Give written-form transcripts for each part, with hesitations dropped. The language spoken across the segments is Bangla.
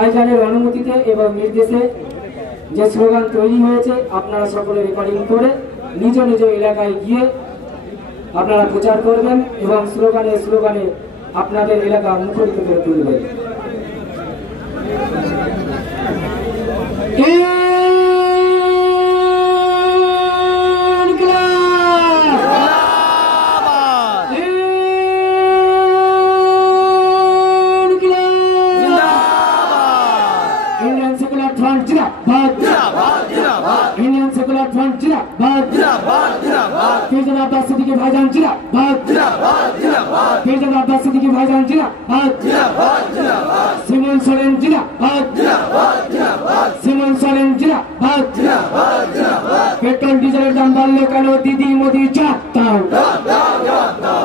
ভাইজানের অনুমতিতে এবং নির্দেশে যে স্লোগান তৈরি হয়েছে আপনারা সকলে রেকর্ডিং করে নিজ নিজ এলাকায় গিয়ে আপনারা প্রচার করবেন এবং স্লোগানে স্লোগানে আপনাদের এলাকা মুখরিত করে তুলবেন। इंडियन सेकुलर फ्रंट जिंदाबाद फैजल अब्बास सिद्दीकी भाईजान जिंदाबाद फैजल अब्बास सिद्दीकी भाईजान जिंदाबाद सिमोन सोरेन जिंदाबाद सिमोन सोरेन जिंदाबाद पेट्रोल डिजेलेर दाम बाড়লো কেন দিদি মোদি চাপ দাও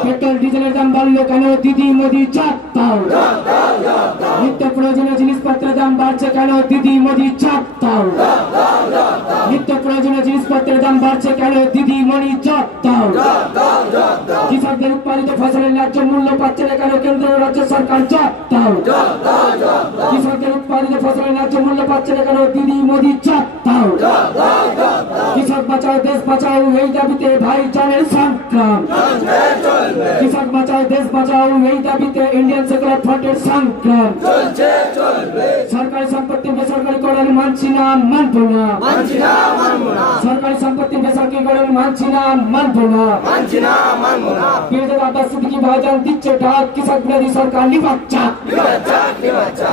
पेट्रोल डिजेलेर दाम बाড়লো কেন দিদি মোদি চাপ দাও নিত্য প্রয়োজনীয় জিনিসপত্রের দাম বাড়ছে কেন দিদি মোদি চাপ দাও নিত্য প্রয়োজনীয় জিনিসপত্রের দাম বাড়ছে কেন দিদি মোদি চাপ দাও কৃষকদের উৎপাদিত ফসলের ন্যায্য মূল্য পাচ্ছে না কেন কেন্দ্র ও রাজ্য সরকার চাপ দাও কৃষকদের উৎপাদিত ফসলের ন্যায্য মূল্য পাচ্ছে না কেন দিদি মোদি চাপ দাও কৃষক বাঁচাও দেশ বাঁচাও এই দাবিতে ভাইজানের সংগ্রাম কৃষক বাঁচাও দেশ বাঁচাও এই দাবিতে ইন্ডিয়ান সেকুলার ফ্রন্টের সংগ্রাম সরকারি সম্পত্তি বেসরকারীকরণ মানছি না মানব না সরকারি সম্পত্তি বেসরকারীকরণ মানছি না মানব না ফৈজল আব্বাস সিদ্দিকী ভাইজান দিচ্ছে ঢাক কৃষক বিরোধী সরকার নিপাচ্ছা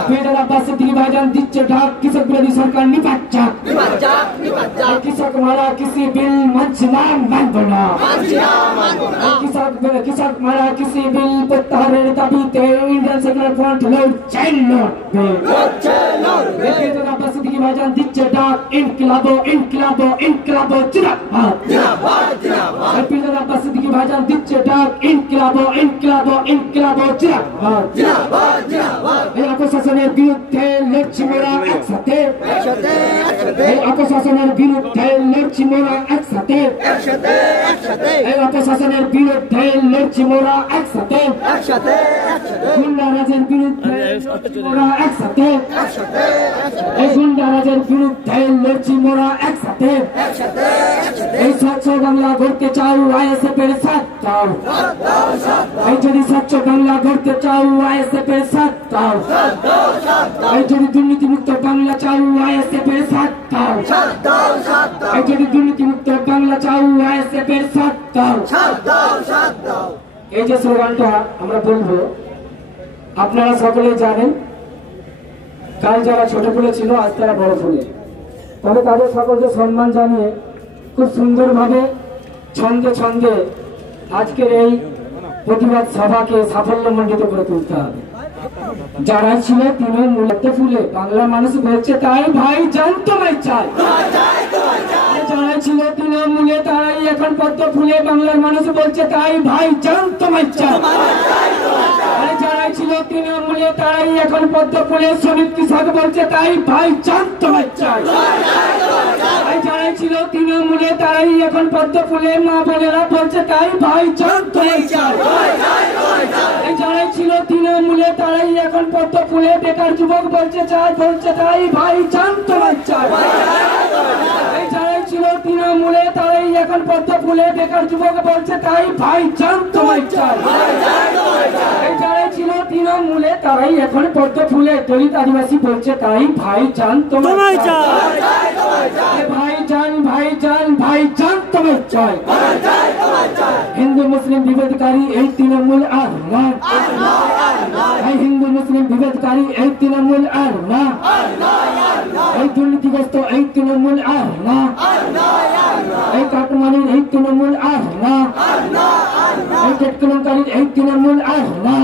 ফৈজল আব্বাস সিদ্দিকী ভাইজান দিচ্ছে ঢাক কৃষক বিরোধী সরকার নিপাচ্ছা কৃষক মারা किसी बिल मंचना मानबना किसान मारा किसी बिल प्रत्याहारेर दाबिते इंडियन सेकुलर फ्रंट लड़ছে ফৈজল আব্বাস সিদ্দিকী ভাইজান দিচ্ছে ডাক ইনকিলাবো ইনকিলাবো ইনকিলাবো জিন্দাবাদ জিন্দাবাদ ফৈজল আব্বাস সিদ্দিকী ভাইজান দিচ্ছে ডাক ইনকিলাবো ইনকিলাবো ইনকিলাবো জিন্দাবাদ জিন্দাবাদ জিন্দাবাদ এই অপশাসনের বিরুদ্ধে লড়ছি মোরা একসাথে একসাথে এই অপশাসনের বিরুদ্ধে লড়ছি মোরা একসাথে একসাথে একসাথে এই অপশাসনের বিরুদ্ধে লড়ছি মোরা একসাথে একসাথে একসাথে গুন্ডারাজের বিরুদ্ধে মোরা একসাথে একসাথে এই গুন্ডারাজের বিরুদ্ধে লড়ছি মোরা একসাথে একসাথে একসাথে এই স্বচ্ছ বাংলা গড়তে চাও আইএসএফ এর সাথ দাও এই যদি স্বচ্ছ বাংলা গড়তে চাও আইএসএফ এর সাথ দাও এই যদি দুর্নীতিমুক্ত বাংলা চাও আইএসএফ এর সাথ দাও এই যদি দুর্নীতিমুক্ত বাংলা চাও আইএসএফ এর সাথ দাও এই যে স্লোগানটা আমরা বলবো আপনারা সকলে জানেন কাল যারা ছোট ফুলে ছিল আজ তারা বড় ফুলে তবে তাদের সকলকে সম্মান জানিয়ে খুব সুন্দরভাবে ছন্দে ছন্দে আজকের এই প্রতিবাদ সভাকে সাফল্যমণ্ডিত করে তুলতে হবে। যারা ছিল তৃণমূল ফুলে বাংলা মানুষ বলছে তাই ভাই জানতো নাই চাই যারা ছিল তৃণমূলে তারাই এখন পদ্ম ফুলে বাংলার মানুষ বলছে তাই ভাই জানতো নাই চাই যারা ছিল তৃণমূলে তারাই এখন পদ্ম ফুলে শ্রমিক কৃষক বলছে তাই ভাই জানতো নাই চাই যারা ছিল তৃণমূলে তারাই এখন পদ্ম ফুলে মা বোনেরা বলছে তাই ভাই জানতো নাই চাই যারা ছিল তৃণমূলে তারাই এখন পদ্ম ফুলে বেকার যুবক বলছে তাই ভাই জানতো নাই চাই যারা ছিল তৃণমূলে তারাই এখন পদ্ম ফুলে বেকার যুবক বলছে তাই ভাই জানতো নাই চাই যারা ছিল তৃণমূলে তারাই এখন পদ্ম ফুলে দলিত আদিবাসী বলছে তাই ভাই জানতো নাই চাই ভাই জান ভাই জান ভাই জানতো নাই চাই হিন্দু মুসলিম বিভেদকারী এই তৃণমূল আর না হিন্দু মুসলিম বিভেদকারী এই তৃণমূল আর না এই দুর্নীতিগ্রস্ত এই তৃণমূল আর না এই কাটমানির এই তৃণমূল আর না এই কেটকলঙ্কারীর এই তৃণমূল আর না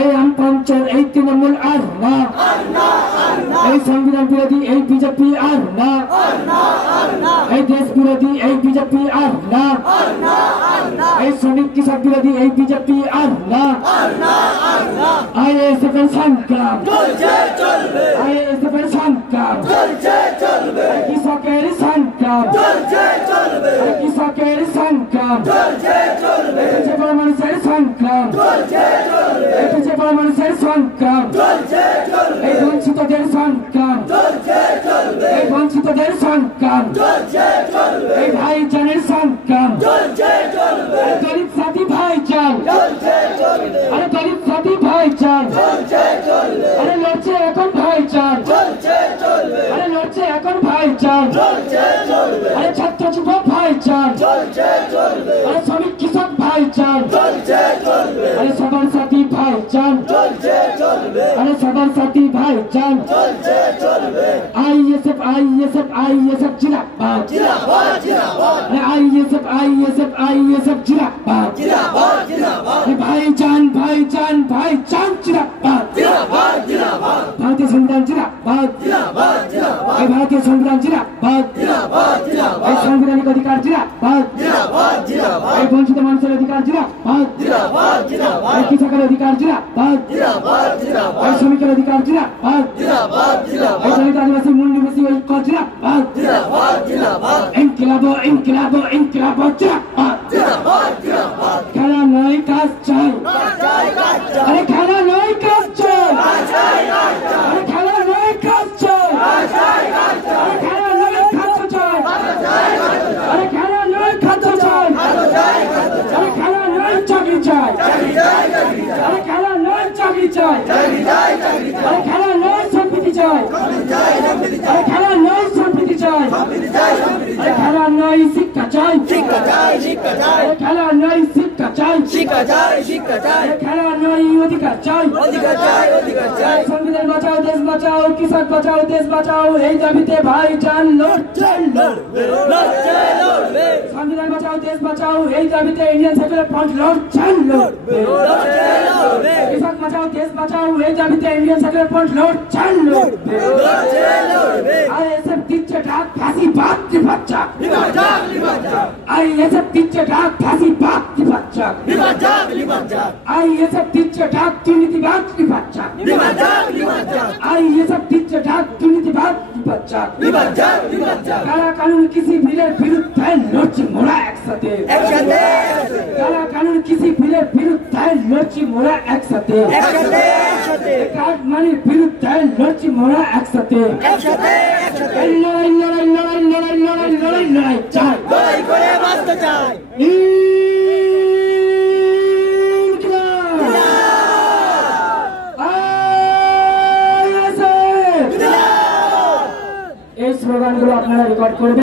এই আমপঞ্চের এই তৃণমূল আর না এই সংবিধান বিরোধী এই বিজেপি আর না এই দেশ বিরোধী এই বিজেপি আর না এই শ্রমিক কৃষক বিরোধী এই বিজেপি আর না আইএসএফ এর সংগ্রাম আইএসএফ এর সংগ্রাম কৃষকের সংগ্রাম কৃষকের সংগ্রাম মানুষের সংগ্রাম মানুষের সংগ্রাম সংগ্রাম এই বঞ্চিতদের সংগ্রাম এই ভাইজানের সংগ্রাম দলিত সাথী ভাইজান আরে দলিত সাথী ভাইজান আরে লড়ছে এখন ভাইজান আরে লড়ছে এখন ভাইজান আরে ছাত্র যুবক ভাইজান আরে শ্রমিক কৃষক ভাইজান আরে সবার সাথী ভাইজান আরে সবার সাথী ভাইজান আইএসএফ আইএসএফ আইএসএফ জিন্দাবাদ আরে আইএসএফ আইএসএফ আইএসএফ জিন্দাবাদ আরে ভাইজান ভাইজান ভাইজান জিন্দাবাদ ভারতীয় সংবিধান জিন্দাবাদ এই ভারতীয় সংবিধান জিন্দাবাদ এই সাংবিধানিক অধিকার জিন্দাবাদ এই বঞ্চিত মানুষের অধিকার জিন্দাবাদ এই কৃষকের অধিকার জিন্দাবাদ এই শ্রমিকের অধিকার জিন্দাবাদ এই দলিত আদিবাসী মুন্ডিবাসী ঐক্য জিন্দাবাদ ইনকিলাব ইনকিলাব ইনকিলাব জিন্দাবাদ খেলা নয় কাজ চাই আরে খেলা নয় কাজ চাই আরে খেলা নয় কাজ চাই আরে খেলা নয় খাদ্য চাই আরে খেলা নয় খাদ্য চাই আরে খেলা নয় চাকরি চাই আরে খেলা নয় চাকরি চাই আরে খেলা নয় সম্প্রীতি চাই আরে খেলা নয় সম্প্রীতি চাই আরে খেলা নয় শিক্ষা চাই আরে খেলা নয় শিক্ষা চাই খেলা নয় অধিকার চাই সংবিধান বাঁচাও দেশ বাঁচাও কৃষক বাঁচাও দেশ বাঁচাও এই দাবিতে ভাইজান লড়ছে সংবিধান বাঁচাও দেশ বাঁচাও এই দাবিতে ইন্ডিয়ান সেকুলার ফ্রন্ট লড়ছে কৃষক বাঁচাও দেশ বাঁচাও এই দাবিতে ইন্ডিয়ান সেকুলার ফ্রন্ট লড়ছে আইএসএফ দিচ্ছে ডাক ফাঁসি বাদ বাচ্চা আইএসএফ দিচ্ছে ডাক ফাঁসি বাদ বাচ্চা আইএসএফ দিচ্ছে ডাক দুর্নীতিবাদ বাচ্চা আইএসএফ দিচ্ছে ডাক দুর্নীতিবাদ বাচ্চা কারা কানুন কিসি বিলের বিরুদ্ধে লড়ছি মোরা একসাথে কারা কানুন কিসি বিলের বিরুদ্ধে লড়ছি মোরা একসাথে কাঠমানির বিরুদ্ধে লড়ছি মোরা একসাথে লড়াই লড়াই লড়াই লড়াই লড়াই লড়াই লড়াই চাই লড়াই করে বাঁচতে চাই এই স্লোগানগুলো আপনারা রেকর্ড করবেন।